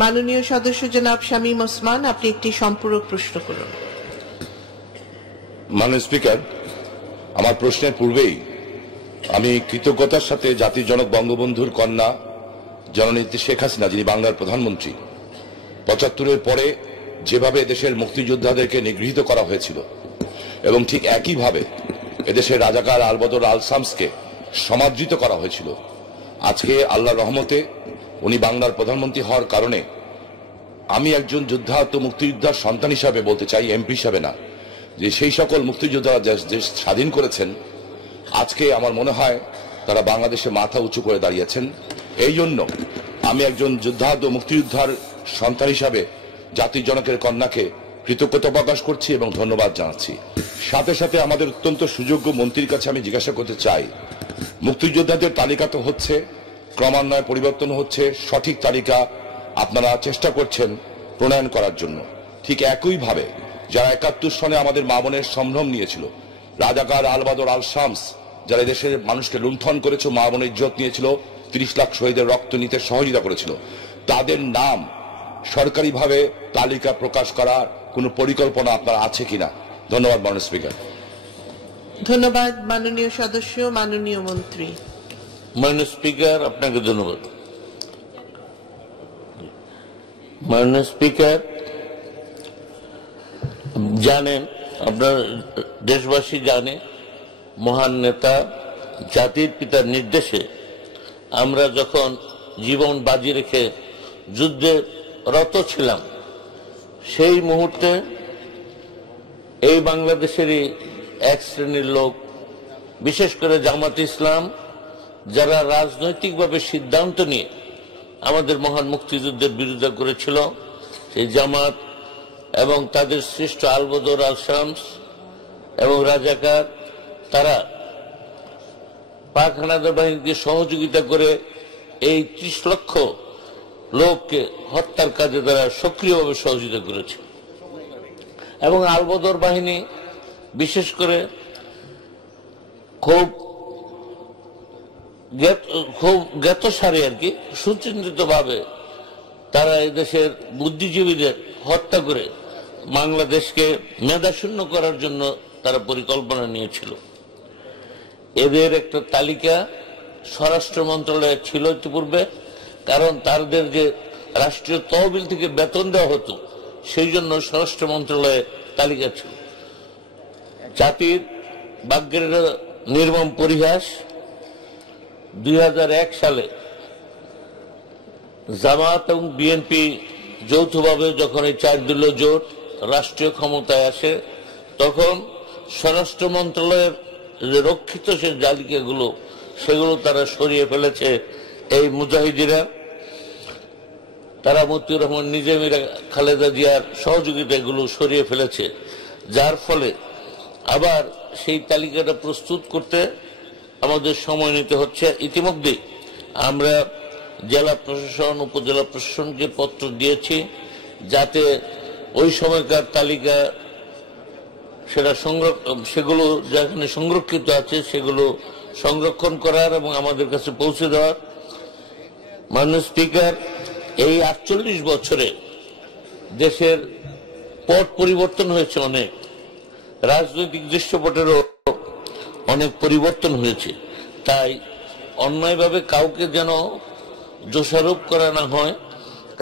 মাননীয় সদস্য জনাব শামীম ওসমান, আপনি একটি সম্পূরক প্রশ্ন করুন। মাননীয় স্পিকার, আমার প্রশ্নের পূর্বেই আমি কৃতজ্ঞতার সাথে জাতির জনক বঙ্গবন্ধুর কন্যা জননেত্রী শেখ হাসিনা, যিনি বাংলার প্রধানমন্ত্রী, ৭৫-এর পরে যেভাবে এদেশের মুক্তিযোদ্ধাদেরকে নিগৃহীত করা হয়েছিল এবং ঠিক একইভাবে এদেশের রাজাকার আলবদর আল শামসকে সমাদৃত করা হয়েছিল, আজকে আল্লাহর রহমতে উনি বাংলার প্রধানমন্ত্রী হওয়ার কারণে আমি একজন যোদ্ধা তো মুক্তিযোদ্ধার সন্তান হিসাবে বলতে চাই, এমপি হিসাবে না, যে সেই সকল মুক্তিযোদ্ধারা দেশ স্বাধীন করেছেন, আজকে আমার মনে হয় তারা বাংলাদেশে মাথা উঁচু করে দাঁড়িয়েছেন। এই জন্য আমি একজন যোদ্ধা তো মুক্তিযোদ্ধার সন্তান হিসাবে জাতির জনকের কন্যাকে কৃতজ্ঞতা প্রকাশ করছি এবং ধন্যবাদ জানাচ্ছি। সাথে সাথে আমাদের অত্যন্ত সুযোগ্য মন্ত্রীর কাছে আমি জিজ্ঞাসা করতে চাই, মুক্তিযোদ্ধাদের তালিকা তো হচ্ছে, ক্রমান্বয়ে পরিবর্তন হচ্ছে, সঠিক তালিকা আপনারা চেষ্টা করছেন প্রণয়ন করার জন্য। ঠিক একইভাবে যারা ৭১ সনে আমাদের মা বোনের সম্ভ্রম নিয়েছিল, রাজাকার আলবদর আল শামস যারা দেশের মানুষকে লুণ্ঠন করেছিল, মা বোনের ইজ্জত নিয়েছিল, ৩০ লাখ শহীদের রক্ত নিতে সহযোগিতা করেছিল, তাদের নাম সরকারিভাবে তালিকা প্রকাশ করার কোনো পরিকল্পনা আপনার আছে কিনা? ধন্যবাদ মাননীয় স্পিকার। ধন্যবাদ মাননীয় সদস্য। মাননীয় মন্ত্রী। মাননীয় স্পিকার, আপনাকে ধন্যবাদ। মাননীয় স্পিকার, জানেন, আপনার দেশবাসী জানে, মহান নেতা জাতির পিতার নির্দেশে আমরা যখন জীবন বাজি রেখে যুদ্ধে রত ছিলাম, সেই মুহূর্তে এই বাংলাদেশেরই এক শ্রেণীর লোক, বিশেষ করে জামাত ইসলাম, যারা রাজনৈতিকভাবে সিদ্ধান্ত নিয়ে আমাদের মহান মুক্তিযুদ্ধের বিরোধিতা করেছিল, সেই জামাত এবং তাদের শ্রেষ্ঠ আলবদর আল শামস এবং রাজাকার, তারা পাক হানাদার বাহিনীকে সহযোগিতা করে এই ৩০ লক্ষ লোককে হত্যার কাজে তারা সক্রিয়ভাবে সহযোগিতা করেছে। এবং আলবদর বাহিনী বিশেষ করে খুব জ্ঞাতসারে আর কি সুচিন্তিত ভাবে তারা এদেশের বুদ্ধিজীবীদের হত্যা করে বাংলাদেশকে মেধাশূন্য করার জন্য তারা পরিকল্পনা নিয়েছিল। এদের একটা তালিকা স্বরাষ্ট্র মন্ত্রণালয়ে ছিল ইতিপূর্বে, কারণ তাদের যে রাষ্ট্রীয় তহবিল থেকে বেতন দেওয়া হতো, সেই জন্য স্বরাষ্ট্র মন্ত্রণালয়ে তালিকা ছিল। জাতির ভাগ্যের নির্মম পরিহাস, ২০০১ সালে জামাত এবং বিএনপি যৌথভাবে যখন এই ৪ দলীয় জোট রাষ্ট্রীয় ক্ষমতায় আসে, তখন স্বরাষ্ট্র মন্ত্রণালয়ের যে রক্ষিত সে তালিকাগুলো, সেগুলো তারা সরিয়ে ফেলেছে। এই মুজাহিদিরা, তারা মতিউর রহমান নিজামীরা, খালেদা জিয়ার সহযোগিতা এগুলো সরিয়ে ফেলেছে, যার ফলে আবার সেই তালিকাটা প্রস্তুত করতে আমাদের সময় নিতে হচ্ছে। ইতিমধ্যে আমরা জেলা প্রশাসন, উপজেলা প্রশাসনকে পত্র দিয়েছি, যাতে ওই সময়কার তালিকা সেগুলো যেখানে সংরক্ষিত আছে সেগুলো সংরক্ষণ করার এবং আমাদের কাছে পৌঁছে দেওয়ার। মাননীয় স্পিকার, এই ৪৮ বছরে দেশের পট পরিবর্তন হয়েছে, অনেক রাজনৈতিক দৃশ্যপটেরও অনেক পরিবর্তন হয়েছে। তাই অন্যায়ভাবে কাউকে যেন দোষারোপ করা না হয়,